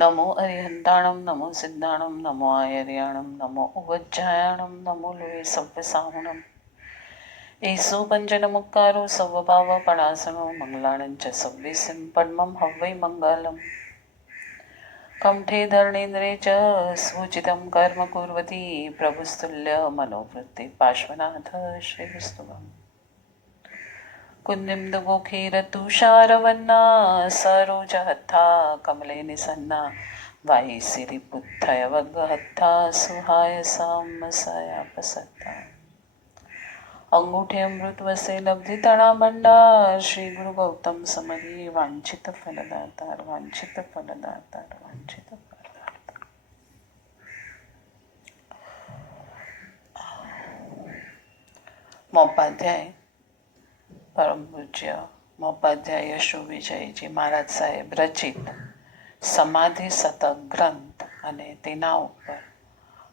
નમો અરિહંતાણમ નમો સિદ્ધાણમ નમો આયર્યાણમ નમો ઉવજ્જાયાણમ નમો લોહે સવ્યસાહુણમ એસો પંચનમુક્કારો સર્વભાવપણાસનો મંગલાણં ચ સવ્યસિમ પડમં હવૈ મંગલમ કંઠે ધર્ણેન્દ્રે ચ સ્ફુચિतं કર્મ કુર્વતી પ્રભુસ્તુલ્ય મનોવૃત્તિ પાર્શ્વનાથ શ્રીસ્તુવમ कुन्दिन्दुमुखीरतुषारवन्ना सरोजहत्था कमले निसन्ना वायिसिरिपुत्थयवगहत्था सुहायसामसयापसत्ता अंगूठे अमृतवसे लब्धितणामण्डार श्री गुरु गौतम समरी वांछित फलदातार वांछित फलदातार वांछित फलदातार। मोपाध्याय પરમ પૂજ્ય મોપાધ્યાય યશુ વિજયજી મહારાજ સાહેબ રચિત સમાધિ શતક ગ્રંથ અને તેના ઉપર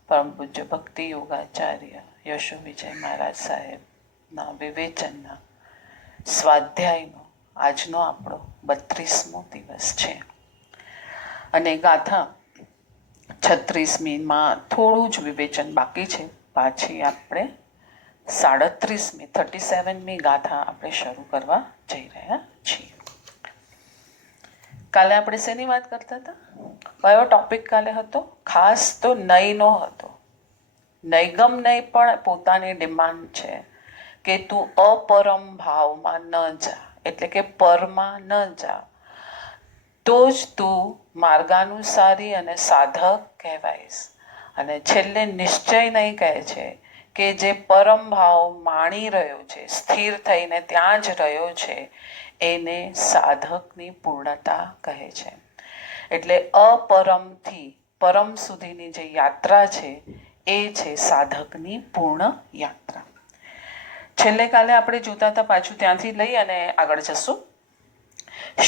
પરમ પૂજ્ય ભક્તિ યોગાચાર્ય યશુ વિજય મહારાજ સાહેબના વિવેચનના સ્વાધ્યાયનો આજનો આપણો 32મો દિવસ છે અને ગાથા 36મીમાં થોડું જ વિવેચન બાકી છે. પાછી આપણે 37મી ગાથા આપણે શરૂ કરવા જઈ રહ્યા છીએ. કાલે આપણે શેની વાત કરતા હતા? કયો ટોપિક કાલે હતો? ખાસ તો નયનો હતો. નૈગમ નય પણ પોતાની ડિમાન્ડ છે કે તું અપરમ ભાવમાં ન જા, એટલે કે પરમાં ન જા, તો જ તું માર્ગાનુસારી અને સાધક કહેવાઈશ. અને છેલ્લે નિશ્ચય નહીં કહે છે કે જે પરમ ભાવ માણી રહ્યો છે, સ્થિર થઈને ત્યાં જ રહ્યો છે, એને સાધકની પૂર્ણતા કહે છે. એટલે અપરમથી પરમ સુધીની જે યાત્રા છે એ છે સાધકની પૂર્ણ યાત્રા. છેલ્લે કાલે આપણે જોતા હતા, પાછું ત્યાંથી લઈ અને આગળ જશું.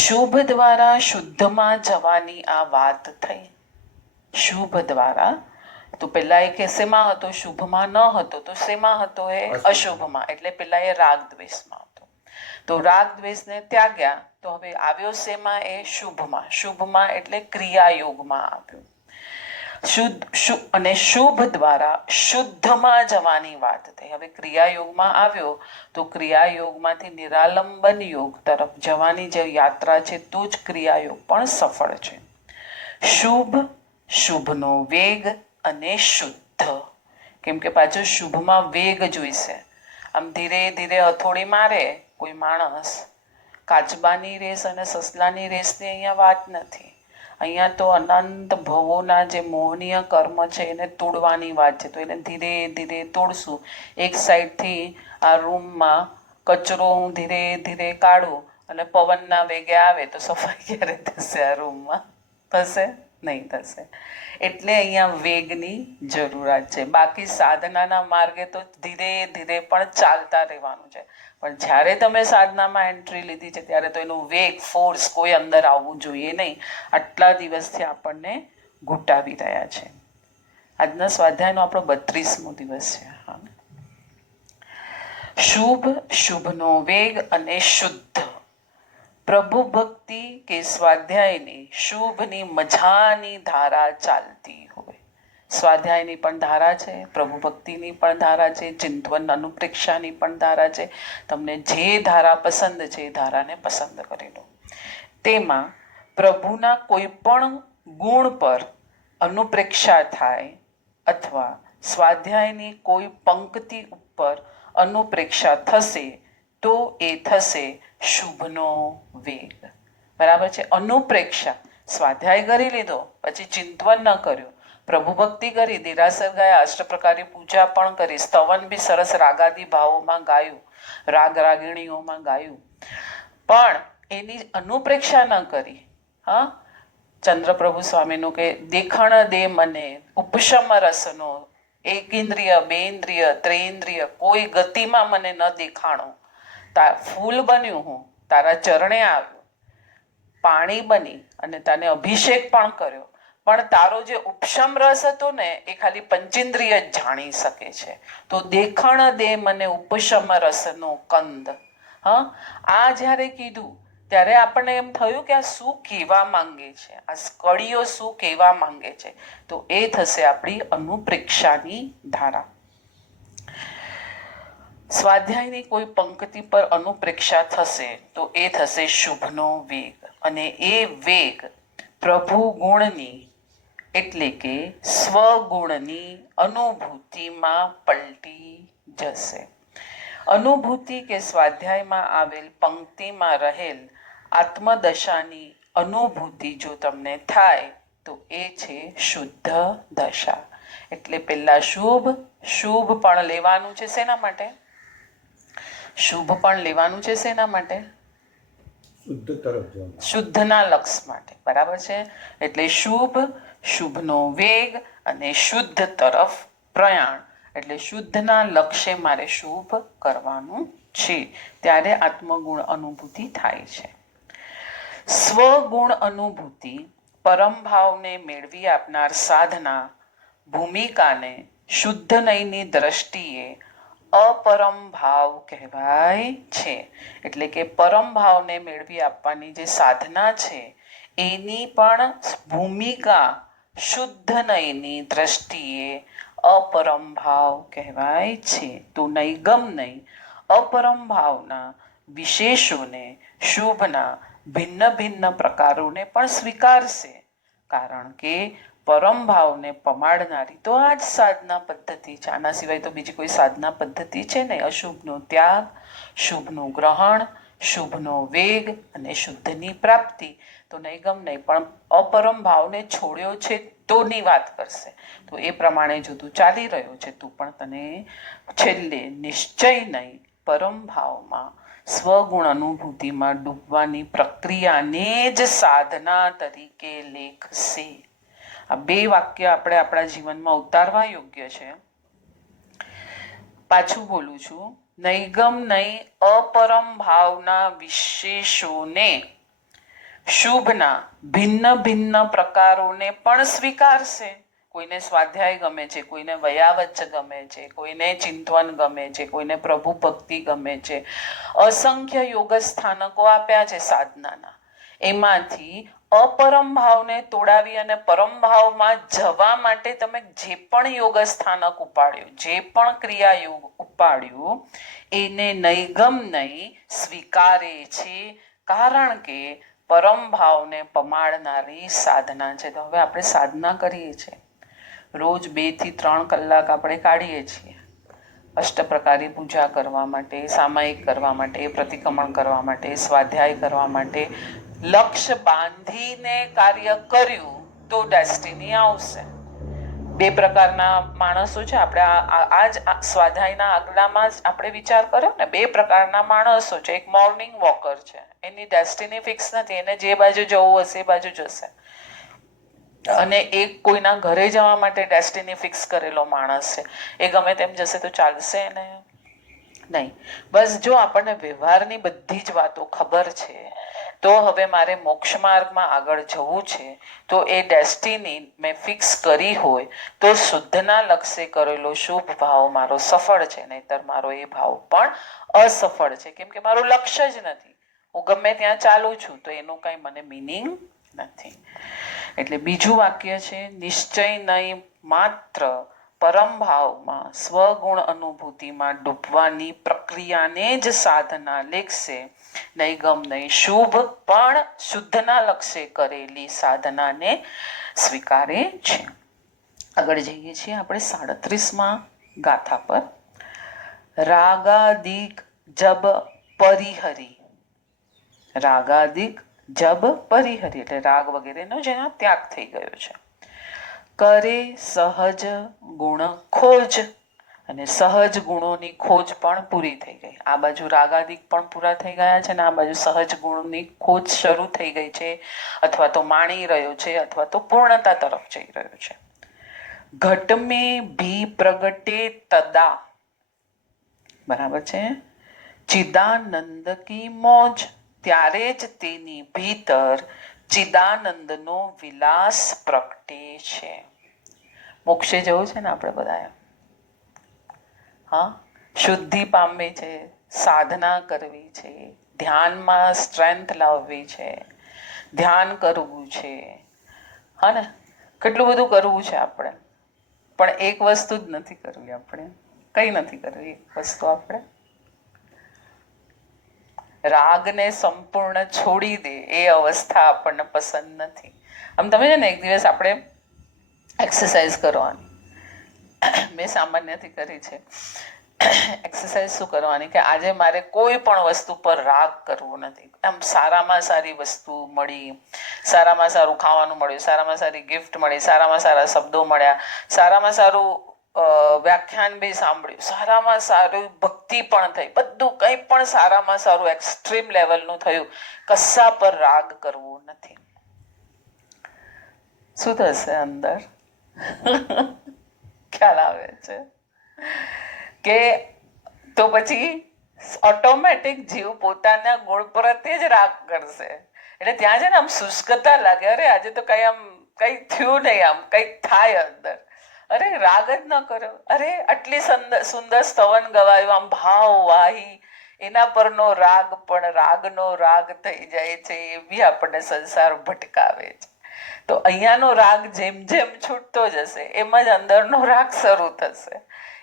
શુભ દ્વારા શુદ્ધમાં જવાની આ વાત થઈ. શુભ દ્વારા તો પેલા એ કે શેમાં હતો? શુભમાં ન હતો, તો શેમાં હતો? એ અશુભમાં. એટલે પેલા એ રાગ દ્વેષમાં હતો. તો રાગ દ્વેષને ત્યાગ્યા તો હવે આવ્યો શેમાં? એ શુભમાં. શુભમાં એટલે ક્રિયાયોગમાં આવ્યો. અને શુભ દ્વારા શુદ્ધમાં જવાની વાત થઈ. હવે ક્રિયાયોગમાં આવ્યો તો ક્રિયાયોગમાંથી નિરાલંબન યોગ તરફ જવાની જે યાત્રા છે તો જ ક્રિયાયોગ પણ સફળ છે. શુભ, શુભનો વેગ અને શુદ્ધ. કેમ કે પાછું શુભમાં વેગ જોઈશે. આમ ધીરે ધીરે હથોડી મારે કોઈ માણસ, કાચબાની રેસ અને સસલાની રેસની અહીંયા વાત નથી. અહીંયા તો અનંત ભવોના જે મોહનીય કર્મ છે એને તોડવાની વાત છે. તો એને ધીરે ધીરે તોડશું. એક સાઈડથી આ રૂમમાં કચરો હું ધીરે ધીરે કાઢું અને પવનના વેગે આવે તો સફાઈ ક્યારે થશે? આ રૂમમાં થશે નહીં? થશે. એટલે અહીંયા વેગની જરૂરત છે. બાકી સાધનાના માર્ગે તો ધીરે ધીરે પણ ચાલતા રહેવાનું છે. પણ જ્યારે તમે સાધનામાં એન્ટ્રી લીધી છે ત્યારે તો એનું વેગ, ફોર્સ કોઈ અંદર આવવું જોઈએ નહીં. આટલા દિવસથી આપણને ઘૂંટાવી રહ્યા છે. આજના સ્વાધ્યાયનો આપણો 32મો દિવસ છે. હા, શુભ, શુભનો વેગ અને શુદ્ધ. પ્રભુ ભક્તિ કે સ્વાધ્યાયની શુભની મજાની ધારા ચાલતી હોય. સ્વાધ્યાયની પણ ધારા છે, પ્રભુ ભક્તિની પણ ધારા છે, ચિંતવન અનુપ્રેક્ષાની પણ ધારા છે. તમને જે ધારા પસંદ છે એ ધારાને પસંદ કરી લો. તેમાં પ્રભુના કોઈ પણ ગુણ પર અનુપ્રેક્ષા થાય અથવા સ્વાધ્યાયની કોઈ પંક્તિ ઉપર અનુપ્રેક્ષા થશે તો એ થશે શુભનો વેગ. બરાબર છે? અનુપ્રેક્ષા. સ્વાધ્યાય કરી લીધો પછી ચિંતવન ન કર્યું, પ્રભુ ભક્તિ કરી, દેરાસર ગયા, અષ્ટપ્રકારી પૂજા પણ કરી, સ્તવન બી સરસ રાગાદી ભાવોમાં ગાયું, રાગ રાગિણીઓમાં ગાયું, પણ એની અનુપ્રેક્ષા ન કરી. હા, ચંદ્રપ્રભુ સ્વામીનું કે દેખણ દે મને ઉપશમ રસનો, એક ઇન્દ્રિય, બે ઇન્દ્રિય, ત્રેન્દ્રિય કોઈ ગતિમાં મને ન દેખાણો. ફૂલ બન્યું હું, તારા ચરણે આવ્યું, પાણી બની અને તને અભિષેક પણ કર્યો, પણ તારો જે ઉપશમ રસ હતો ને એ ખાલી પંચેન્દ્રિય જ જાણી શકે છે. તો દેખણ દે મને ઉપશમ રસનો કંદ. હા, આ જ્યારે કીધું ત્યારે આપણને એમ થયું કે આ શું કહેવા માંગે છે, આ કળીઓ શું કહેવા માંગે છે, તો એ થશે આપણી અનુપ્રેક્ષાની ધારા. સ્વાધ્યાયની કોઈ પંક્તિ પર અનુપ્રેક્ષા થશે તો એ થશે શુભનો વેગ, અને એ વેગ પ્રભુ ગુણની એટલે કે સ્વગુણની અનુભૂતિમાં પલટી જશે. અનુભૂતિ કે સ્વાધ્યાયમાં આવેલ પંક્તિમાં રહેલ આત્મદશાની અનુભૂતિ જો તમને થાય તો એ છે શુદ્ધ દશા. એટલે પેલા શુભ, શુભ પણ લેવાનું છે શેના માટે? શુભ પણ લેવાનું છે શેના માટે? શુદ્ધ તરફ જવાનું, શુદ્ધના લક્ષ માટે. બરાબર છે. એટલે શુભ, શુભનો વેગ અને શુદ્ધ તરફ પ્રયાણ. એટલે શુદ્ધના લક્ષ્ય મારે શુભ કરવાનું છે, ત્યારે આત્મગુણ અનુભૂતિ થાય છે. સ્વગુણ અનુભૂતિ પરમ ભાવને મેળવી આપનાર સાધના ભૂમિકાને શુદ્ધ નયની દ્રષ્ટિએ અપરમ ભાવ કહેવાય છે. એટલે કે પરમ ભાવને મેળવી આપવાની જે સાધના છે એની પણ ભૂમિકા શુદ્ધ નયની દ્રષ્ટિએ અપરમ ભાવ કહેવાય છે. તો નૈગમ નહીં અપરમ ભાવના વિશેષોને શુભના ભિન્ન ભિન્ન પ્રકારોને પણ સ્વીકારશે, કારણ કે પરમ ભાવને પમાડનારી તો આ જ સાધના પદ્ધતિ છે. આના સિવાય તો બીજી કોઈ સાધના પદ્ધતિ છે નહીં. અશુભનો ત્યાગ, શુભનું ગ્રહણ, શુભનો વેગ અને શુદ્ધની પ્રાપ્તિ. તો નૈગમ નહીં પણ અપરમ ભાવને છોડ્યો છે તોની વાત કરશે. તો એ પ્રમાણે જો તું ચાલી રહ્યો છે, તું પણ તને છેલ્લે નિશ્ચય નહીં પરમ ભાવમાં સ્વગુણ અનુભૂતિમાં ડૂબવાની પ્રક્રિયાને જ સાધના તરીકે લેખશે. આ બે વાક્ય આપણે આપણા જીવનમાં ઉતારવા યોગ્ય છે. પાછું બોલું છું, નૈગમ નહીં અપરમ ભાવના વિશેષોને શુભના ભિન્ન ભિન્ન પ્રકારોને પણ સ્વીકારશે. કોઈને સ્વાધ્યાય ગમે છે, કોઈને વયાવચ્ચ ગમે છે, કોઈને ચિંતવન ગમે છે, કોઈને પ્રભુ ભક્તિ ગમે છે. અસંખ્ય યોગ સ્થાનકો આપ્યા છે સાધનાના. એમાંથી અપરમ ભાવને તોડાવી અને પરમ ભાવમાં જવા માટે તમે જે પણ યોગ સ્થાનક ઉપાડ્યું, જે પણ ક્રિયા યોગ ઉપાડ્યું, એને નૈગમ નહીં સ્વીકારે છે, કારણ કે પરમ ભાવને પમાડનારી સાધના છે. તો હવે આપણે સાધના કરીએ છીએ, રોજ 2 થી 3 કલાક આપણે કાઢીએ છીએ અષ્ટપ્રકારી પૂજા કરવા માટે, સામાયિક કરવા માટે, પ્રતિક્રમણ કરવા માટે, સ્વાધ્યાય કરવા માટે. લક્ષ્ય બાંધીને કાર્ય કર્યું તો ડેસ્ટિની આવશે. 2 પ્રકારના માણસો છે. આપણે આ જ સ્વાધ્યાયના આગલામાં જ આપણે વિચાર કર્યો ને, 2 પ્રકારના માણસો છે. એક મોર્નિંગ વોકર છે, એની ડેસ્ટિની ફિક્સ નથી, એને જે બાજુ જવું હશે એ બાજુ જશે. અને એક કોઈના ઘરે જવા માટે ડેસ્ટિની ફિક્સ કરેલો માણસ છે, એ ગમે તેમ જશે તો ચાલશે ને? નહીં. બસ જો આપણને વ્યવહારની બધી જ વાતો ખબર છે, તો હવે મારે મોક્ષ માર્ગમાં આગળ જવું છે, તો એ ડેસ્ટિની મેં ફિક્સ કરી હોય તો શુદ્ધના લક્ષ્ય કરેલો શુભ ભાવ મારો સફળ છે, નહીતર મારો એ ભાવ પણ અસફળ છે. કેમ કે મારું લક્ષ્ય જ નથી. હું ગમે ત્યાં ચાલુ છું તો એનું કઈ મને મિનિંગ નથી. એટલે બીજું વાક્ય છે, નિશ્ચય નહીં માત્ર પરમ ભાવમાં સ્વગુણ અનુભૂતિમાં ડૂબવાની પ્રક્રિયાને જ સાધના લેખશે. નૈગમ નહીં શુભ પણ શુદ્ધના લક્ષ્ય કરેલી સાધનાને સ્વીકારે છે. આગળ જઈએ છીએ આપણે 37માં ગાથા પર. રાગાદિક જબ પરિહરી, રાગાદિક જબ પરિહરી એટલે રાગ વગેરેનો જેનો ત્યાગ થઈ ગયો છે. કરે સહજ ગુણ ખોજ, અને સહજ ગુણોની ખોજ પણ પૂરી થઈ ગઈ. આ બાજુ રાગાદિક પણ પૂરા થઈ ગયા છે, અને આ બાજુ સહજ ગુણની ખોજ શરૂ થઈ ગઈ છે, અથવા તો માણી રહ્યો છે, અથવા તો પૂર્ણતા તરફ જઈ રહ્યો છે. ઘટ મેં ભી પ્રગટે તદા, બરાબર છે, ચિદાનંદ કી મોજ, ત્યારે જ તેની ભીતર ચિદાનંદનો વિલાસ પ્રગટે છે. મોક્ષે જવું છે ને આપણે બધાએ, હા, શુદ્ધિ પામવી છે, સાધના કરવી છે, ધ્યાનમાં સ્ટ્રેન્થ લાવવી છે, ધ્યાન કરવું છે, હા ને, કેટલું બધું કરવું છે આપણે, પણ એક વસ્તુ જ નથી કરવી આપણે. કઈ નથી કરવી એક વસ્તુ આપણે? રાગને સંપૂર્ણ છોડી દે એ અવસ્થા આપણને પસંદ નથી. આમ તમે છે ને એક દિવસ આપણે એક્સરસાઇઝ કરવાની, મેં સામાન્યથી કરી છે. એક્સરસાઇઝ શું કરવાની કે આજે મારે કોઈ પણ વસ્તુ પર રાગ કરવો નથી. આમ સારામાં સારી વસ્તુ મળી, સારામાં સારું ખાવાનું મળ્યું, સારામાં સારી ગિફ્ટ મળી, સારામાં સારા શબ્દો મળ્યા, સારામાં સારું વ્યાખ્યાન બી સાંભળ્યું, સારામાં સારી ભક્તિ પણ થઈ, બધું કંઈ પણ સારામાં સારું એક્સ્ટ્રીમ લેવલનું થયું, કશા પર રાગ કરવો નથી. શું થશે અંદર? ખ્યાલ આવે છે કે તો પછી ઓટોમેટિક જીવ પોતાના ગુણ પ્રત્યે જ રાગ કરશે. એટલે ત્યાં છે ને આમ શુષ્કતા લાગે, અરે આજે તો કઈ આમ કઈ થયું નહીં, આમ કંઈક થાય અંદર, અરે રાગ જ ન કર્યો, અરે આટલી સુંદર સ્તવન ગવાયું, આમ ભાવ વાહી, એના પરનો રાગ પણ રાગનો રાગ થઈ જાય છે. એ બી આપણને સંસાર ભટકાવે છે. તો અહીંયાનો રાગ જેમ જેમ છૂટતો જશે એમ જ અંદરનો રાગ શરૂ થશે.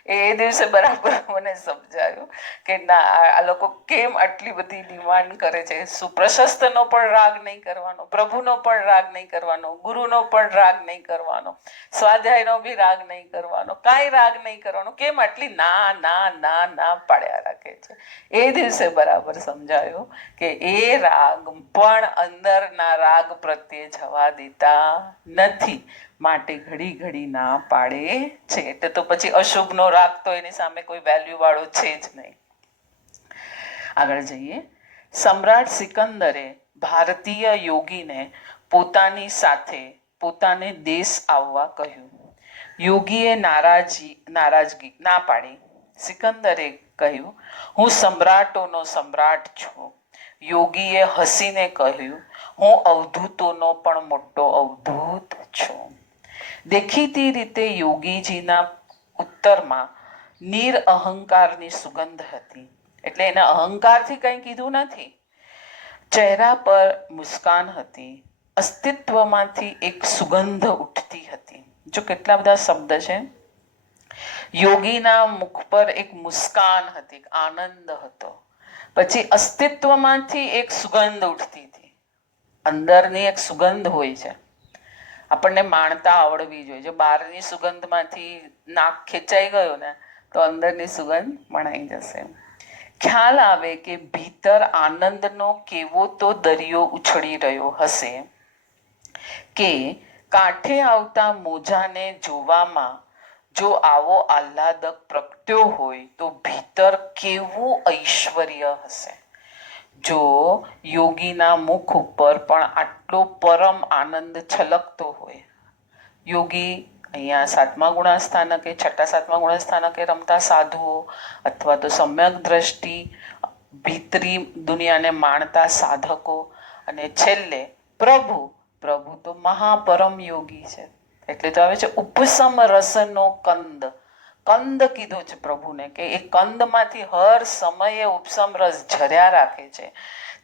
એ દિવસે બરાબર મને સમજાયું કે ના, આ લોકો કેમ આટલી બધી ડિમાન્ડ કરે છે. સુપ્રશસ્તનો પણ રાગ નહીં કરવાનો, પ્રભુનો પણ રાગ નહીં કરવાનો, ગુરુનો પણ રાગ નહીં કરવાનો, સ્વાધ્યાયનો બી રાગ નહીં કરવાનો, કાંઈ રાગ નહીં કરવાનો. કેમ આટલી ના ના ના ના પાડ્યા રાખે છે? એ દિવસે બરાબર સમજાયું કે એ રાગ પણ અંદરના રાગ પ્રત્યે જવા દેતા નથી, માટે ઘડી ઘડી ના પાડે છે. એટલે તો પછી અશુભનો રાગ તો એની સામે કોઈ વેલ્યુ વાળો છે જ નહીં. આગળ જઈએ. સમ્રાટ સિકંદરે ભારતીય યોગીને પોતાની સાથે પોતાને દેશ આવવા કહ્યું. યોગીએ નારાજગી ના પાડી. સિકંદરે કહ્યું, હું સમ્રાટોનો સમ્રાટ છું. યોગીએ હસીને કહ્યું, હું અવધૂતોનો પણ મોટો અવધૂત છું. દેખીતી રીતે યોગીજીના ઉત્તરમાં નિરઅહંકારની સુગંધ હતી. એટલે એને અહંકારથી કંઈ કીધું નથી. ચહેરા પર મુસ્કાન હતી, અસ્તિત્વમાંથી એક સુગંધ ઉઠતી હતી. જો કેટલા બધા શબ્દ છે. યોગીના મુખ પર એક મુસ્કાન હતી, આનંદ હતો, પછી અસ્તિત્વમાંથી એક સુગંધ ઉઠતી હતી. અંદરની એક સુગંધ હોય છે, આપણને માણતા આવડવી જોઈએ. જો બહારની સુગંધમાંથી નાક ખેંચાઈ ગયો ને તો અંદરની સુગંધ મણાઈ જશે. ખ્યાલ આવે કે ભીતર આનંદનો કેવો તો દરિયો ઉછળી રહ્યો હશે કે કાંઠે આવતા મોજાને જોવામાં જો આવો આહ્લાદક પ્રગટ્યો હોય તો ભીતર કેવું ઐશ્વર્ય હશે. જો યોગીના મુખ ઉપર પણ આટલો પરમ આનંદ છલકતો હોય. યોગી અહીંયા 7મા ગુણાસ્થાનકે 6-7મા ગુણાસ્થાનકે રમતા સાધુઓ, અથવા તો સમ્યક દ્રષ્ટિ ભીતરી દુનિયાને માણતા સાધકો, અને છેલ્લે પ્રભુ તો મહાપરમ યોગી છે. એટલે તો આવે છે ઉપસમ રસનો કંદ. કંદ કીધો છે પ્રભુને કે એ કંદમાંથી હર સમયે ઉપસમ રસ ઝર્યા રાખે છે.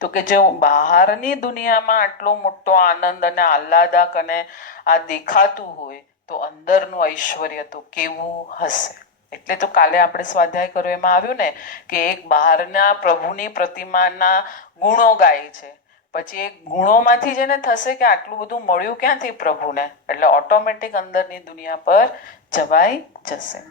તો કે જો બહારની દુનિયામાં આટલો મોટો આનંદ અને આહ્લાદક અને આ દેખાતું હોય તો અંદરનું ઐશ્વર્ય તો કેવું હશે. એટલે તો કાલે આપણે સ્વાધ્યાય કર્યો એમાં આવ્યું ને કે એક બહારના પ્રભુની પ્રતિમાના ગુણો ગાય છે, પછી એ ગુણોમાંથી જેને થશે કે આટલું બધું મળ્યું ક્યાંથી પ્રભુને, એટલે ઓટોમેટિક અંદરની દુનિયા પર જવાઈ જશે.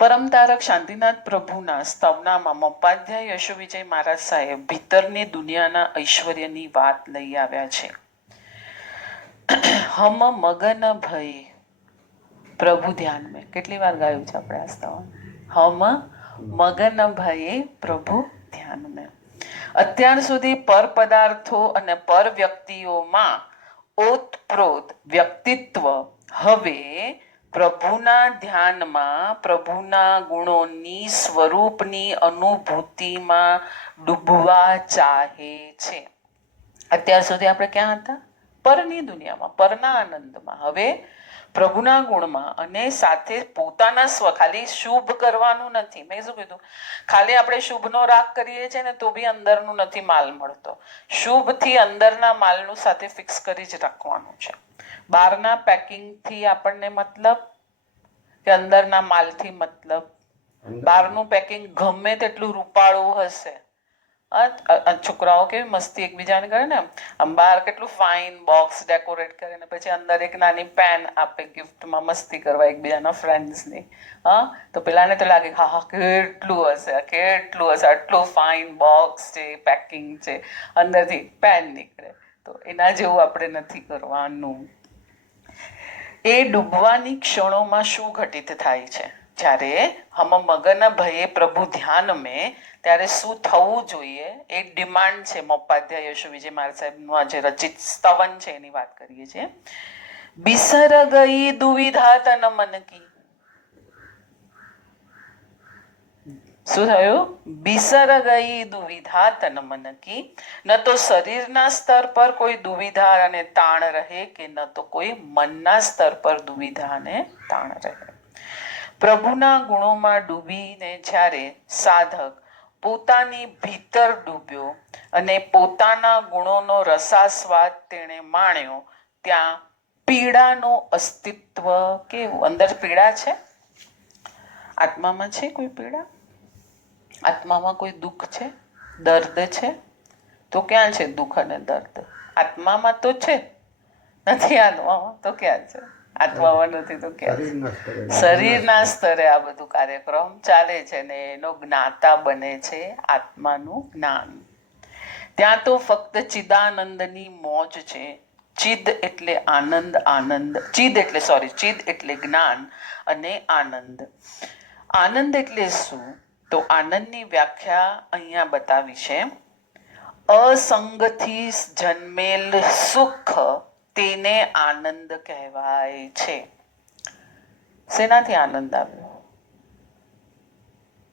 પરમતારક શાંતિનાથ પ્રભુના સ્તવનામાં ઉપાધ્યાય યશો વિજય મહારાજ સાહેબ ભીતરની દુનિયાના ઐશ્વર્યની વાત લઈ આવ્યા છે. હમ મગન ભય પ્રભુ ધ્યાન મેં, કેટલી વાર ગાયું છે આપણે આ સ્તવન? હમ મગન ભયે પ્રભુ ધ્યાન મેં. અત્યાર સુધી પર પદાર્થો અને પર વ્યક્તિઓમાં ઓતપ્રોત વ્યક્તિત્વ હવે પ્રભુના ધ્યાનમાં પ્રભુના ગુણોની સ્વરૂપની અનુભૂતિમાં ડૂબવા ચાહે છે. અત્યાર સુધી આપણે ક્યાં હતા? પરની દુનિયામાં, પરના આનંદમાં. હવે પ્રભુના ગુણમાં અને સાથે પોતાના સ્વ, ખાલી શુભ કરવાનું નથી. મેં શું કીધું, ખાલી આપણે શુભનો રાગ કરીએ છીએ ને તો બી અંદરનું નથી માલ મળતો. શુભથી અંદરના માલનું સાથે ફિક્સ કરી જ રાખવાનું છે. બહારના પેકિંગથી આપણને મતલબ કે અંદરના માલથી મતલબ. બહારનું પેકિંગ ગમે તેટલું રૂપાળું હશે, છોકરાઓ કેવી મસ્તી એકબીજાને કરે ને, આમ બહાર કેટલું ફાઇન બોક્સ ડેકોરેટ કરે ને પછી અંદર એક નાની પેન આપે ગિફ્ટમાં મસ્તી કરવા એકબીજાના ફ્રેન્ડ્સની. હા, તો પેલાને તો લાગે હા હા કેટલું હશે, કેટલું હશે, આટલું ફાઇન બોક્સ છે, પેકિંગ છે, અંદરથી પેન નીકળે. તો એના જેવું આપણે નથી કરવાનું. એ ડૂબવાની ક્ષણોમાં શું ઘટિત થાય છે? જ્યારે હમ મગન ભયે પ્રભુ ધ્યાન મેં, ત્યારે શું થવું જોઈએ એ ડિમાન્ડ છે. મોપાધ્યાય યશુ વિજય મહારાજ સાહેબનું આજે રચિત સ્તવન છે એની વાત કરીએ છીએ. બિસર ગઈ દુવિધા તન મન કી. શું થયું? બિસર ગઈ દુવિધા તન મન કી. ન તો શરીરના સ્તર પર કોઈ દુવિધા અને તાણ રહે કે ન તો કોઈ મનના સ્તર પર દુવિધા અને તાણ રહે. પ્રભુના ગુણોમાં ડૂબીને જ્યારે સાધક પોતાની ભીતર ડૂબ્યો અને પોતાના ગુણોનો રસાસ્વાદ તેણે માણ્યો, ત્યાં પીડાનો અસ્તિત્વ કેવું? અંદર પીડા છે? આત્મામાં છે કોઈ પીડા? આત્મામાં કોઈ દુઃખ છે, દર્દ છે? તો ક્યાં છે દુઃખ અને દર્દ? આત્મામાં તો છે, નથી આત્મામાં તો ક્યાં છે? આત્મામાં નથી તો ક્યાં છે? શરીરના સ્તરે આ બધું કાર્યક્રમ ચાલે છે ને એનો જ્ઞાતા બને છે આત્માનું જ્ઞાન. ત્યાં તો ફક્ત ચિદાનંદની મોજ છે. ચિદ એટલે આનંદ, આનંદ ચિદ એટલે જ્ઞાન અને આનંદ. આનંદ એટલે શું? તો આનંદની વ્યાખ્યા અહીંયા બતાવી છે. અસંગથી જન્મેલ સુખ તેને આનંદ કહેવાય છે. શેનાથી આનંદ આવ્યો?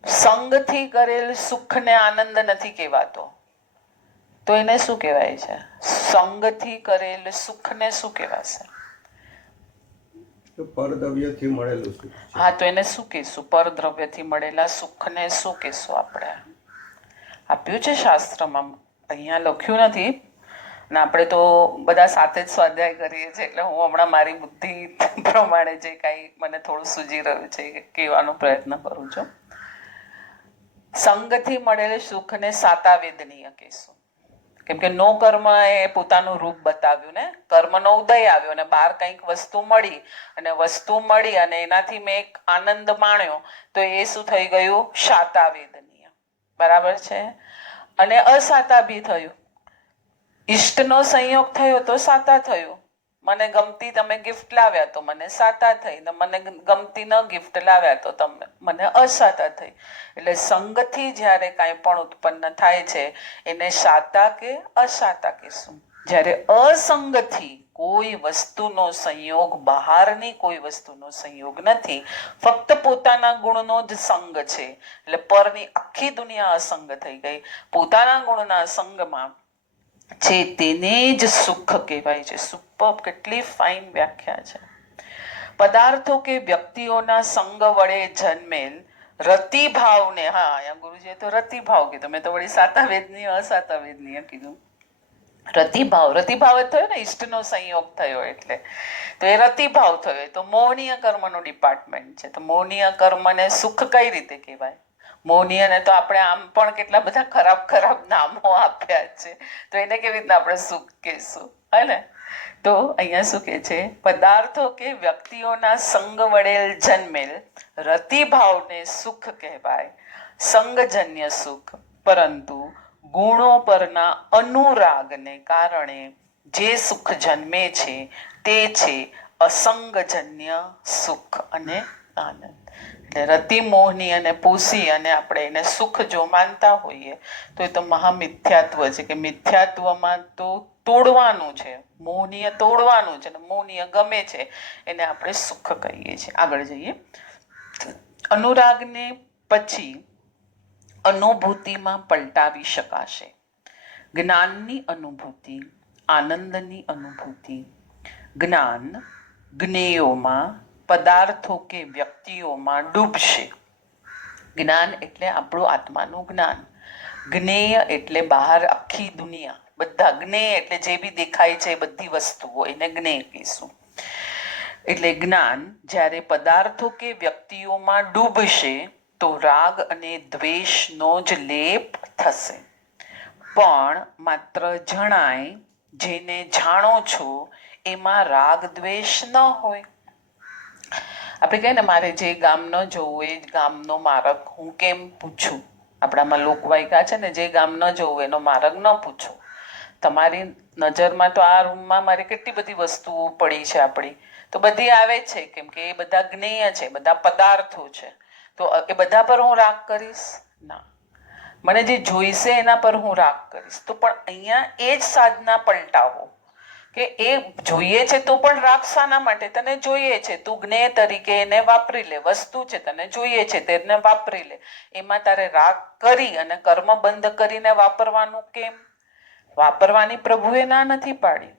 સંગથી કરેલ સુખને આનંદ નથી કહેવાતો. તો એને શું કહેવાય છે? સંગથી કરેલ સુખને શું કહેવાશે? પરદ્રવ્યથી મળેલું સુખ. હા, તો એને શું કહેશું? પરદ્રવ્યથી મળેલા સુખને શું કહેશું? આપણે આપ્યું છે શાસ્ત્રમાં, અહીંયા લખ્યું નથી. અને આપણે તો બધા સાથે જ સ્વાધ્યાય કરીએ છીએ એટલે હું હમણાં મારી બુદ્ધિ પ્રમાણે જે કાંઈ મને થોડું સૂજી રહ્યું છે એ કહેવાનો પ્રયત્ન કરું છું. સંગથી મળેલ સુખને સાતાવેદનીય કહેશું. કેમ કે નો કર્મ એ પોતાનું રૂપ બતાવ્યું ને, કર્મનો ઉદય આવ્યો અને બહાર કંઈક વસ્તુ મળી અને એનાથી મેં એક આનંદ માણ્યો, તો એ શું થઈ ગયું? શાતાવેદનીય. બરાબર છે? અને અસાતા બી થયું. ઈષ્ટનો સંયોગ થયો તો સાતા થયું. મને ગમતી તમે ગિફ્ટ લાવ્યા તો મને સાતા થઈ, ને મને ગમતી ન ગિફ્ટ લાવ્યા તો તમે મને અસાતા થઈ. એટલે સંગથી જ્યારે કાંઈ પણ ઉત્પન્ન થાય છે એને સાતા કે અસાતા કહેશું. જ્યારે અસંગથી કોઈ વસ્તુનો સંયોગ, બહારની કોઈ વસ્તુનો સંયોગ નથી, ફક્ત પોતાના ગુણનો જ સંગ છે. એટલે પરની આખી દુનિયા અસંગ થઈ ગઈ. પોતાના ગુણના સંગમાં છે તેને જ સુખ કહેવાય છે. સુપર, કેટલી ફાઇન વ્યાખ્યા છે. પદાર્થો કે વ્યક્તિઓના સંગ વડે જન્મેલ રતિભાવને, હા અહીંયા ગુરુજીએ તો રતિભાવ કીધું, મેં તો વળી સાતાવેદનીય અસાતાવેદનીય કીધું. રતિભાવ જ થયો ને, ઈષ્ટનો સંયોગ થયો એટલે તો એ રતિભાવ થયો. તો મોહનીય કર્મનું ડિપાર્ટમેન્ટ છે. તો મોહનીય કર્મને સુખ કઈ રીતે કહેવાય? મોહનીયને તો આપણે આમ પણ કેટલા બધા ખરાબ ખરાબ નામો આપ્યા છે, તો એને કેવી રીતના આપણે સુખ કહેશું? હે ને? તો અહીંયા શું કહે છે? પદાર્થો કે વ્યક્તિઓના સંગ વડે જન્મેલ રતિભાવને સુખ કહેવાય, સંગજન્ય સુખ. પરંતુ ગુણો પરના અનુરાગને કારણે જે સુખ જન્મે છે તે છે અસંગજન્ય સુખ અને આનંદ. એટલે રતિ મોહની અને પોષી અને આપણે એને સુખ જો માનતા હોઈએ તો એ તો મહામિથ્યાત્વ છે. કે મિથ્યાત્વમાં તો તોડવાનું છે, મોહનીય તોડવાનું છે, મોહનીય ગમે છે એને આપણે સુખ કહીએ છીએ. આગળ જઈએ. અનુરાગને પછી અનુભૂતિમાં પલટાવી શકાશે. જ્ઞાનની અનુભૂતિ આનંદની અનુભૂતિ. જ્ઞાન જ્ઞેયોમાં, પદાર્થો કે વ્યક્તિઓમાં ડૂબશે. જ્ઞાન એટલે આપણું આત્માનું જ્ઞાન. જ્ઞેય એટલે બહાર આખી દુનિયા, બધા જ્ઞેય એટલે જે બી દેખાય છે બધી વસ્તુઓ, એને જ્ઞેય કહીશું. એટલે જ્ઞાન જ્યારે પદાર્થો કે વ્યક્તિઓમાં ડૂબશે તો રાગ અને દ્વેષનો જ લેપ થશે. પણ માત્ર જણાય, જેને જાણો છો એમાં રાગ દ્વેષ ન હોય. આપણે કહીએ ને, મારે જે ગામ ન જવું એ ગામનો માર્ગ હું કેમ પૂછું. આપણામાં લોકવાયકા છે ને, જે ગામ ન જવું એનો માર્ગ ન પૂછો. તમારી નજરમાં તો આ રૂમમાં મારી કેટલી બધી વસ્તુઓ પડી છે આપણી, તો બધી આવે છે કેમ કે એ બધા જ્ઞેય છે, બધા પદાર્થો છે. તો એ બધા પર હું રાગ કરીશ? ના. મને જે જોઈશે એના પર હું રાગ કરીશ. તો પણ અહીંયા એ જ સાધના પલટાવો કે એ જોઈએ છે તો પણ રાગ શાના માટે? તને જોઈએ છે, તું જ્ઞેય તરીકે એને વાપરી લે. વસ્તુ છે, તને જોઈએ છે તેને વાપરી લે. એમાં તારે રાગ કરી અને કર્મ બંધ કરીને વાપરવાનું કેમ? વાપરવાની પ્રભુએ ના નથી પાડી,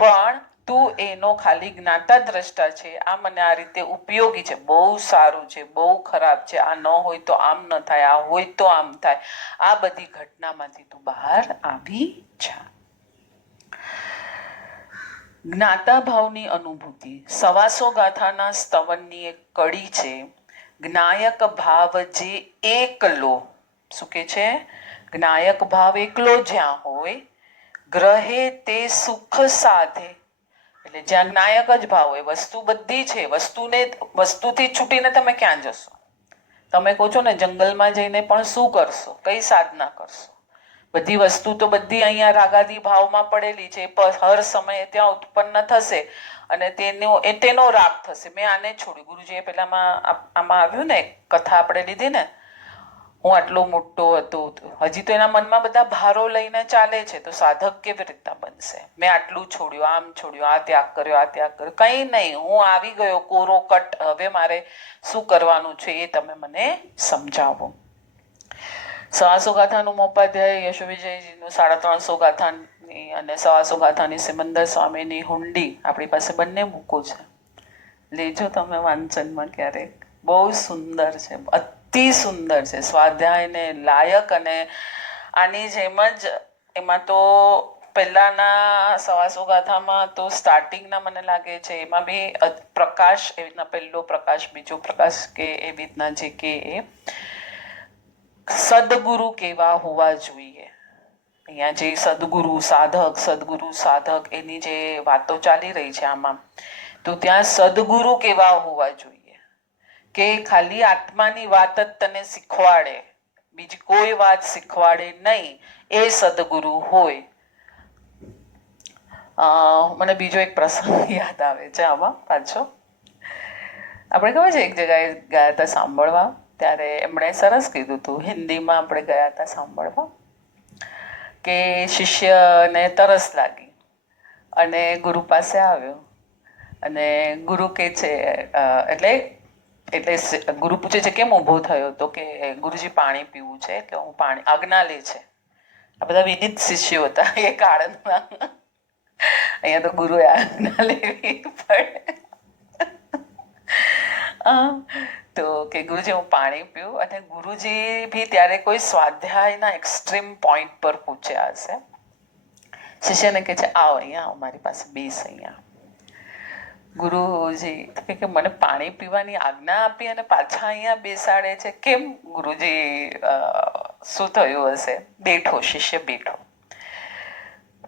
પણ તું એનો ખાલી જ્ઞાતા દ્રષ્ટા છે. આ મને આ રીતે ઉપયોગી છે, બહુ સારું છે, બહુ ખરાબ છે, આ ન હોય તો આમ ન થાય, આ હોય તો આમ થાય. આ બધી ઘટનામાંથી તું બહાર આવી જા. જ્ઞાતા ભાવની અનુભૂતિ. સવાસો ગાથાના સ્તવનની એક કડી છે. જ્ઞાયક ભાવ જે એકલો, શું કે છે? જ્ઞાયક ભાવ એકલો જ્યાં હોય, ગ્રહે તે સુખ સાધે. એટલે જ્યાં જ્ઞાયક જ ભાવ હોય, વસ્તુ બધી છે, વસ્તુથી છૂટીને તમે ક્યાં જશો? તમે કહો છો ને, જંગલમાં જઈને પણ શું કરશો? કઈ સાધના કરશો? બધી વસ્તુ તો બધી અહીંયા રાગાદી ભાવમાં પડેલી છે, હર સમયે ત્યાં ઉત્પન્ન થશે અને તેનો રાગ થશે. મેં આને છોડ્યું. ગુરુજીએ પેલામાં આમાં આવ્યું ને, કથા આપણે લીધી ને, હું આટલો મોટો હતો, હજી તો એના મનમાં બધા ભારો લઈને ચાલે છે, તો સાધક કેવી રીતના બનશે? મેં આટલું છોડ્યું, આમ છોડ્યું, આ ત્યાગ કર્યો, આ ત્યાગ કર્યો. કંઈ નહીં, હું આવી ગયો કોરો કટ. હવે મારે શું કરવાનું છે એ તમે મને સમજાવો. સવાસો ગાથાનું મોપાધ્યાય યશો વિજયજીનું 350 ગાથાની અને 125 ગાથાની સિમંદર સ્વામીની હુંડી આપણી પાસે બંને બુકો છે. લેજો તમે વાંચનમાં ક્યારેક. બહુ સુંદર છે, અતિ સુંદર છે, સ્વાધ્યાયને લાયક. અને આની જેમ જ એમાં તો પહેલાના 125 ગાથામાં તો સ્ટાર્ટિંગના મને લાગે છે એમાં બી પ્રકાશ, એવી રીતના પહેલો પ્રકાશ, બીજો પ્રકાશ કે એવી રીતના જે કે એ સદગુરુ કેવા હોવા જોઈએ. અહીંયા જે સદગુરુ સાધક એની જે વાતો ચાલી રહી છે આમાં, તો ત્યાં સદગુરુ કેવા હોવા જોઈએ કે ખાલી આત્માની વાત જ તને શીખવાડે, બીજી કોઈ વાત શીખવાડે નહીં, એ સદગુરુ હોય. મને બીજો એક પ્રસંગ યાદ આવે છે આમાં પાછો. આપણે ખબર છે એક જગ્યાએ ગયા હતા સાંભળવા, ત્યારે એમણે સરસ કીધું હતું, હિન્દીમાં આપણે ગયા હતા સાંભળવા, કે શિષ્યને તરસ લાગી અને ગુરુ પાસે આવ્યો અને ગુરુ કે છે એટલે ગુરુ પૂછે છે કેમ ઊભો થયો? તો કે ગુરુજી પાણી પીવું છે, એટલે હું પાણી, આજ્ઞા લે છે. આ બધા વિનિત શિષ્યો હતા એ કાળના. અહીંયા તો ગુરુએ આજ્ઞા લેવી પડે. તો કે ગુરુજી હું પાણી પીવું. અને ગુરુજી ભી ત્યારે કોઈ સ્વાધ્યાયના એક્સ્ટ્રીમ પોઈન્ટ પર પૂછ્યા હશે. શિષ્યને કહે છે આવો અહીંયા, આવો મારી પાસે બેસ અહીંયા. ગુરુજી કે મને પાણી પીવાની આજ્ઞા આપી અને પાછા અહીંયા બેસાડે છે, કેમ ગુરુજી? શું થયું હશે? બેઠો, શિષ્ય બેઠો.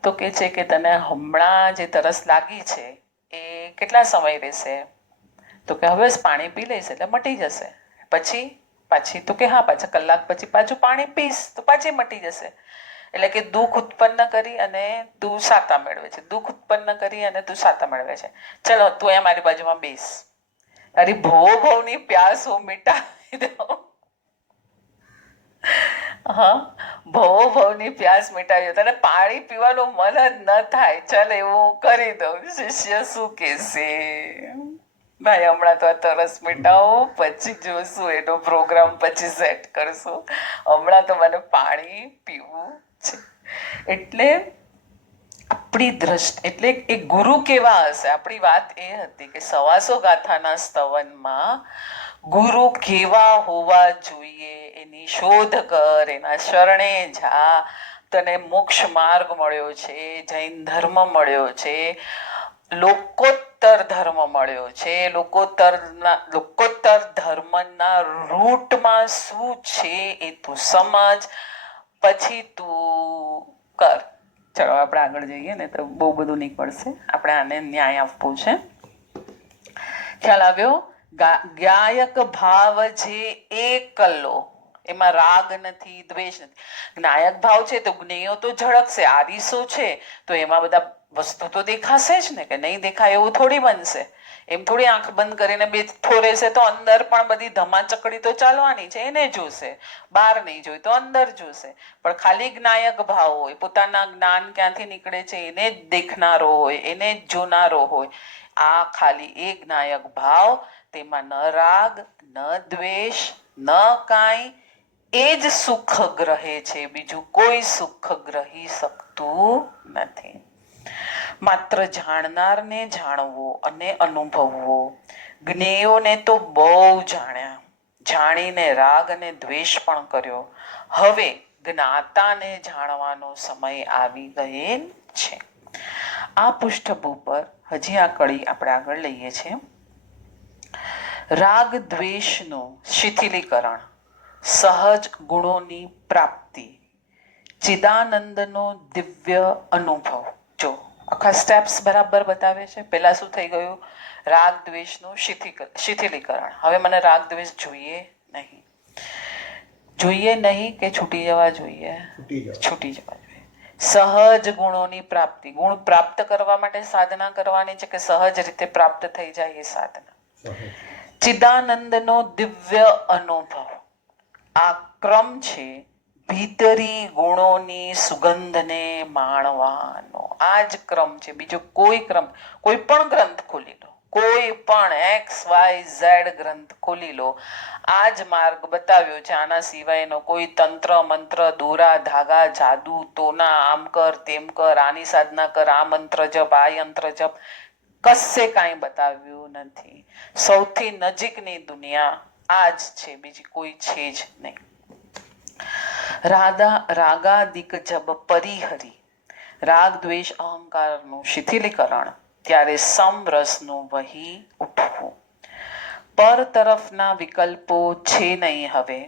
તો કે છે કે તને હમણાં જે તરસ લાગી છે એ કેટલા સમય રહેશે? તો કે હવે પાણી પી લઈશ એટલે મટી જશે. પાછી તો કે હા, પાછા કલાક પછી પાછું પાણી પીશ તો પાછી મટી જશે. એટલે કે દુઃખ ઉત્પન્ન કરી અને તું સાતા મેળવે છે, દુઃખ ઉત્પન્ન કરી અને તું સાતા મેળવે છે. ચલો તું અહીંયા મારી બાજુમાં બેસ, તારી ભવની પ્યાસ હું મિટાવી દઉં. હા, ભવની પ્યાસ મિટાવી દઉં, તને પાણી પીવાનું મન જ ન થાય, ચાલ એવું કરી દઉં. શિષ્ય શું કહેશે? ભાઈ હમણાં તો આ તરસ મિટાવો, પછી જોશું એનો પ્રોગ્રામ, પછી સેટ કરશું. હમણાં તો મને પાણી પીવું છે. એટલે આપણી દ્રષ્ટિ એટલે એ ગુરુ કેવા હશે. આપણી વાત એ હતી કે સવાસો ગાથાના સ્તવનમાં ગુરુ કેવા હોવા જોઈએ એની શોધ કર, એના શરણે જા, તને મોક્ષ માર્ગ મળ્યો છે, જૈન ધર્મ મળ્યો છે, લોકોત્તર ધર્મ મળ્યો છે, લોકોત્તર ધર્મના રૂટમાં શું છે એ તું સમજ, પછી તું કર. ચલો આપણે આગળ જઈએ ને તો બહુ બધું નીકળશે. આપણે આને ન્યાય આપવો છે. ખ્યાલ આવ્યો? ગાયક ભાવ જે એકલો, એમાં રાગ નથી, દ્વેષ નથી. જ્ઞાયક ભાવ છે તો જ્ઞેયો તો ઝળકશે. આરીસો છે તો એમાં બધા વસ્તુ તો દેખાશે જ ને, કે નહીં દેખાય એવું થોડી બનશે. એમ થોડી આંખ બંધ કરીને બેઠો રહેશે તો અંદર પણ બધી ધમાચકડી તો ચાલવાની છે, એને જોશે. બહાર નહીં જોઈ તો અંદર જોશે. પણ ખાલી જ્ઞાયક ભાવ હોય, પોતાના જ્ઞાન ક્યાંથી નીકળે છે એને જ દેખનારો હોય, એને જ જોનારો હોય, આ ખાલી એ જ્ઞાયક ભાવ, તેમાં ન રાગ ન દ્વેષ ન કાંઈ, એ જ સુખ ગ્રહે છે, બીજું કોઈ સુખ ગ્રહી શકતું નથી. માત્ર જાણનારને જાણવો અને અનુભવવો. જ્ઞેયોને તો બહુ જાણ્યા, જાણીને રાગ અને દ્વેષ પણ કર્યો. હવે જ્ઞાતાને જાણવાનો સમય આવી ગયેલ છે. આ પૃષ્ઠભૂ પર હજી આ કડી આપણે આગળ લઈએ છીએ. રાગ દ્વેષનું શિથિલીકરણ, સહજ ગુણોની પ્રાપ્તિ, ચિદાનંદનો દિવ્ય અનુભવ. જો આખા સ્ટેપ્સ બરાબર બતાવે છે. પહેલા શું થઈ ગયું? રાગ દ્વેષનું શિથિલીકરણ. હવે મને રાગ દ્વેષ જોઈએ નહીં. જોઈએ નહીં કે છૂટી જવા જોઈએ? છૂટી જવા જોઈએ. સહજ ગુણોની પ્રાપ્તિ. ગુણ પ્રાપ્ત કરવા માટે સાધના કરવાની છે કે સહજ રીતે પ્રાપ્ત થઈ જાય એ સાધના. ચિદાનંદનો દિવ્ય અનુભવ. આ ક્રમ છે ભીતરી ગુણોની સુગંધને માણવાનો. આ જ ક્રમ છે, બીજો કોઈ ક્રમ. કોઈ પણ ગ્રંથ ખોલી લો, કોઈ પણ XYZ ગ્રંથ ખોલી લો, આ જ માર્ગ બતાવ્યો છે. આના સિવાયનો કોઈ તંત્ર મંત્ર, દોરા ધાગા, જાદુ તોના, આમ કર તેમ કર, આની સાધના કર, આ મંત્ર જપ, આ યંત્ર જપ, કશે કાંઈ બતાવ્યું નથી. સૌથી નજીકની દુનિયા આ જ છે, બીજી કોઈ છે જ નહીં. રાગાદિક જબ પરિહરી. રાગ દ્વેષ અહંકારનું શિથિલીકરણ, ત્યારે સમરસનું વહી ઉઠવું. પર તરફના વિકલ્પો છે નહીં હવે,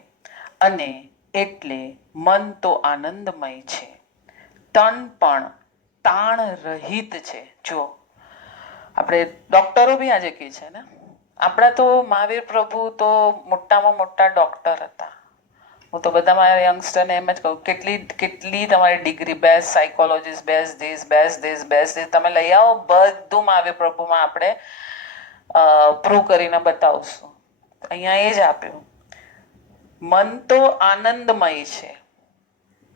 અને એટલે મન તો આનંદમય છે, તન પણ તાણ રહિત છે. જો આપણે ડોક્ટરો બી આજે કહે છે ને, આપણા તો મહાવીર પ્રભુ તો મોટામાં મોટા ડોક્ટર હતા. હું તો બધા મારા યંગસ્ટરને એમ જ કહું, કેટલી તમારી degree, best psychologist, best this તમે લઈ આવો, બધું મહાવીર પ્રભુમાં આપણે પ્રૂવ કરીને બતાવશું. અહીંયા એ જ આપ્યું. મન તો આનંદમય છે,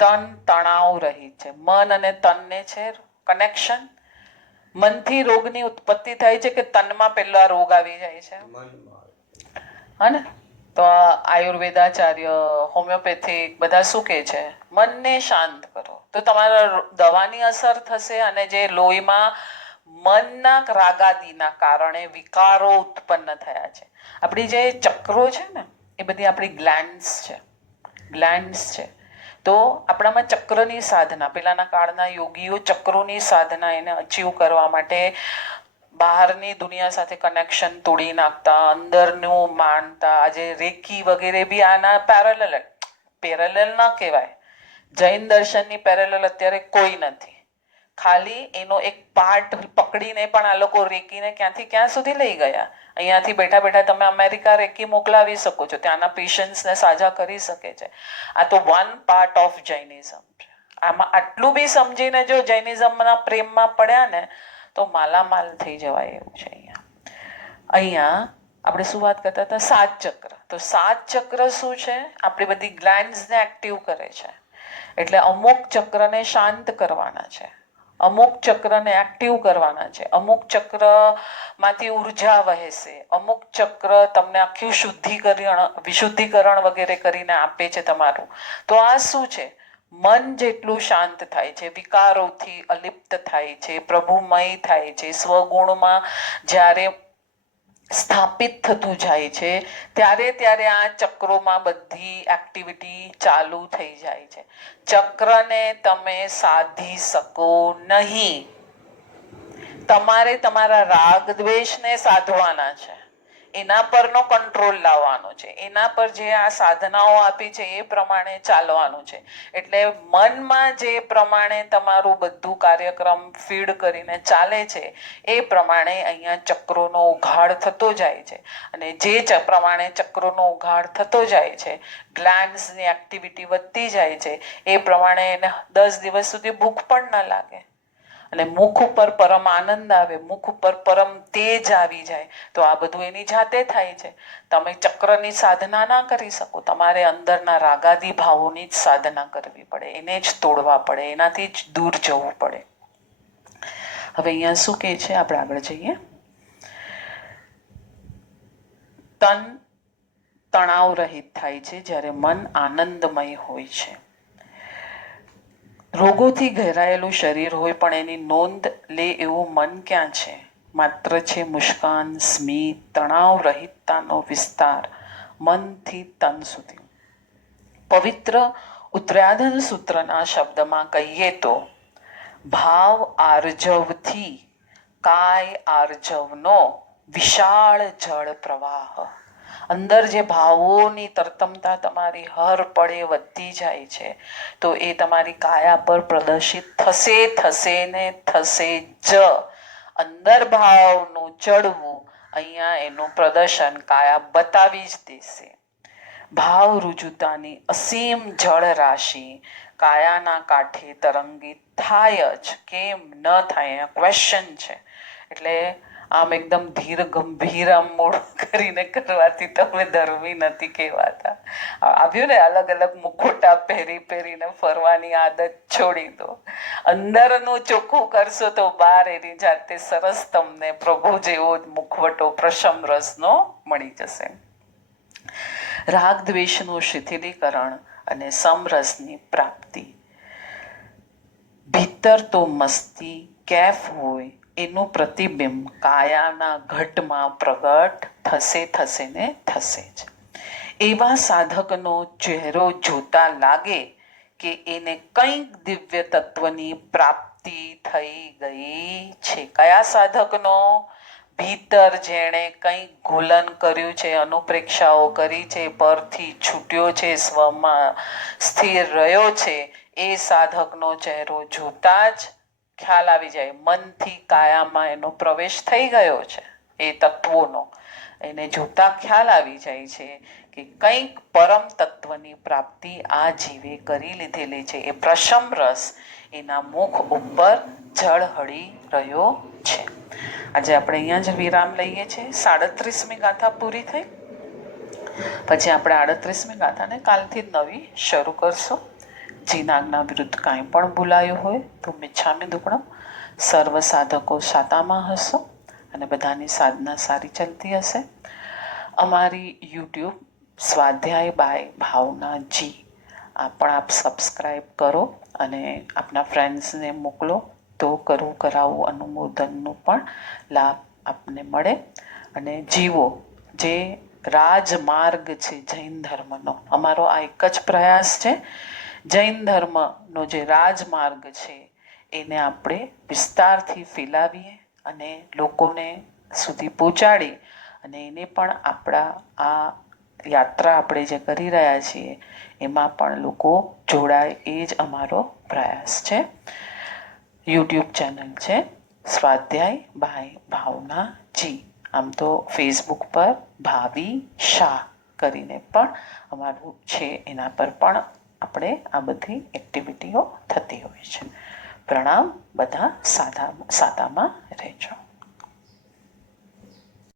તન તણાવ રહિત છે. મન અને તનને છે કનેક્શન. મનથી રોગની ઉત્પત્તિ થાય છે કે તનમાં પહેલા રોગ આવી જાય છે? હા ને? તો આયુર્વેદાચાર્ય, હોમિયોપેથિક બધા શું કહે છે? મનને શાંત કરો તો તમારા દવાની અસર થશે. અને જે લોહીમાં મનના રાગાદીના કારણે વિકારો ઉત્પન્ન થયા છે. આપણી જે ચક્રો છે ને, એ બધી આપણી ગ્લેન્ડ્સ છે. તો આપણામાં ચક્રની સાધના, પેલાના કાળના યોગીઓ ચક્રોની સાધના એને અચીવ કરવા માટે બહારની દુનિયા સાથે કનેક્શન તોડી નાખતા, અંદરનું માનતા. આજે રેકી વગેરે બી આના પેરેલલ ન કહેવાય. જૈન દર્શનની પેરેલલ અત્યારે કોઈ નથી. ખાલી એનો એક પાર્ટ પકડીને પણ આ લોકો રેકીને ક્યાંથી ક્યાં સુધી લઈ ગયા. અહીંયાથી બેઠા બેઠા તમે અમેરિકા રેકી મોકલાવી શકો છો, ત્યાંના પેશન્ટ્સને સાજા કરી શકે છે. આ તો વન પાર્ટ ઓફ જૈનિઝમ છે. આમાં આટલું બી સમજીને જો જૈનિઝમના પ્રેમમાં પડ્યા ને તો માલામાલ થઈ જવાય એવું છે. અહીંયા આપણે શું વાત કરતા હતા? સાત ચક્ર. તો સાત ચક્ર શું છે? આપણી બધી ગ્લેન્ડ્સને એક્ટિવ કરે છે. એટલે અમુક ચક્રને શાંત કરવાના છે, અમુક ચક્રને એક્ટિવ કરવાના છે, અમુક ચક્રમાંથી ઉર્જા વહેશે, અમુક ચક્ર તમને આખું વિશુદ્ધિકરણ વગેરે કરીને આપે છે તમારું. તો આ શું છે? મન જેટલું શાંત થાય છે, વિકારોથી અલિપ્ત થાય છે, પ્રભુમય થાય છે, સ્વગુણમાં જ્યારે સ્થાપિત થતું જાય છે, ત્યારે ત્યારે આ ચક્રોમાં બધી એક્ટિવિટી ચાલુ થઈ જાય છે. ચક્રને તમે સાધી શકો નહીં. તમારે તમારા રાગ દ્વેષને સાધવાના છે, એના પરનો કંટ્રોલ લાવવાનો છે, એના પર જે આ સાધનાઓ આપી છે એ પ્રમાણે ચાલવાનું છે. એટલે મનમાં જે પ્રમાણે તમારું બધું કાર્યક્રમ ફીડ કરીને ચાલે છે એ પ્રમાણે અહીંયા ચક્રોનો ઉઘાડ થતો જાય છે. અને જે પ્રમાણે ચક્રોનો ઉઘાડ થતો જાય છે, ગ્લેન્ડ્સની એક્ટિવિટી વધતી જાય છે, એ પ્રમાણે એને 10 દિવસ સુધી ભૂખ પણ ન લાગે અને મુખ ઉપર પરમ આનંદ આવે, મુખ ઉપર પરમ તેજ આવી જાય. તો આ બધું એની જાતે થાય છે. તમે ચક્રની સાધના ના કરી શકો, તમારે અંદરના રાગાદી ભાવોની જ સાધના કરવી પડે, એને જ તોડવા પડે, એનાથી જ દૂર જવું પડે. હવે અહીંયા શું કહે છે, આપણે આગળ જઈએ. તન તણાવ રહિત થાય છે જ્યારે મન આનંદમય હોય છે. રોગોથી ઘેરાયેલું શરીર હોય પણ એની નોંધ લે એવું મન ક્યાં છે? માત્ર છે મુસ્કાન, સ્મિત, તણાવ રહિતતાનો વિસ્તાર મનથી તન સુધી. પવિત્ર ઉત્તરાધન સૂત્રના શબ્દમાં કહીએ તો ભાવ આર્જવથી કાય આર્જવનો વિશાળ જળ પ્રવાહ. અંદર જે ભાવોની તરતમતા તમારી હર પડે વધતી જાય છે, તો એ તમારી કાયા પર પ્રદર્શિત થશે ને થશે જ. અંદર ભાવનું ચડવું, અહીંયા એનું પ્રદર્શન કાયા બતાવી જ દેશે. ભાવ રુજુતાની અસીમ જળ રાશિ કાયાના કાંઠે તરંગિત થાય જ. કેમ ન થાય? ક્વેશ્ચન છે. એટલે આમ એકદમ ધીર ગંભીર આમ મોડું કરીને કરવાથી તમે ધર્મી નથી કહેવાતા. આવ્યું ને, અલગ અલગ મુખોટા પહેરીને ફરવાની આદત છોડી દો. અંદરનું ચોખ્ખું કરશો તો બહાર એની જાતે સરસ તમને પ્રભુ જેવો મુખવટો પ્રશમ રસનો મળી જશે. રાગ દ્વેષનું શિથિલીકરણ અને સમરસની પ્રાપ્તિ. ભીતર તો મસ્તી કેફ હોય એનું પ્રતિબિંબ કાયાના ઘટમાં પ્રગટ થશે ને થશે જ. એવા સાધકનો ચહેરો જોતા લાગે કે એને કંઈક દિવ્ય તત્વની પ્રાપ્તિ થઈ ગઈ છે. કયા સાધકનો? ભીતર જેણે કંઈક ઘોલન કર્યું છે, અનુપ્રેક્ષાઓ કરી છે, પરથી છૂટ્યો છે, સ્વમાં સ્થિર રહ્યો છે, એ સાધકનો ચહેરો જોતા જ ખ્યાલ આવી જાય, મનથી કાયામાં એનો પ્રવેશ થઈ ગયો છે એ તત્વોનો. એને જોતા ખ્યાલ આવી જાય છે કે કંઈક પરમ તત્વની પ્રાપ્તિ આ જીવે કરી લીધેલી છે. એ પ્રશમ રસ એના મુખ ઉપર ઝળહળી રહ્યો છે. આજે આપણે અહીંયા જ વિરામ લઈએ છીએ. 37મી ગાથા પૂરી થઈ. પછી આપણે 38મી ગાથાને કાલથી નવી શરૂ કરશું. જીનાગના વિરુદ્ધ કાંઈ પણ બોલાયું હોય તો મિચ્છામી દુક્કડમ. સર્વ સાધકો સાતામાં હશો અને બધાની સાધના સારી ચાલતી હશે. અમારી યુટ્યુબ સ્વાધ્યાય બાય ભાવના જી આ પણ આપ સબસ્ક્રાઈબ કરો અને આપના ફ્રેન્ડ્સને મોકલો, તો કરવું કરાવવું અનુમોદનનું પણ લાભ આપને મળે. અને જીવો જે રાજમાર્ગ છે જૈન ધર્મનો, અમારો આ એક જ પ્રયાસ છે. જૈન ધર્મનો જે રાજમાર્ગ છે એને આપણે વિસ્તારથી ફેલાવીએ અને લોકોને સુધી પહોંચાડી અને એને પણ આપણા આ યાત્રા આપણે જે કરી રહ્યા છીએ એમાં પણ લોકો જોડાય, એ જ અમારો પ્રયાસ છે. યુટ્યુબ ચેનલ છે સ્વાધ્યાય બાય ભાવના જી. આમ તો ફેસબુક પર ભાવી શાહ કરીને પણ અમારું છે, એના પર પણ આપણે આ બધી એક્ટિવિટીઓ થતી હોય છે. પ્રણામ. બધા સાદામાં રહેજો.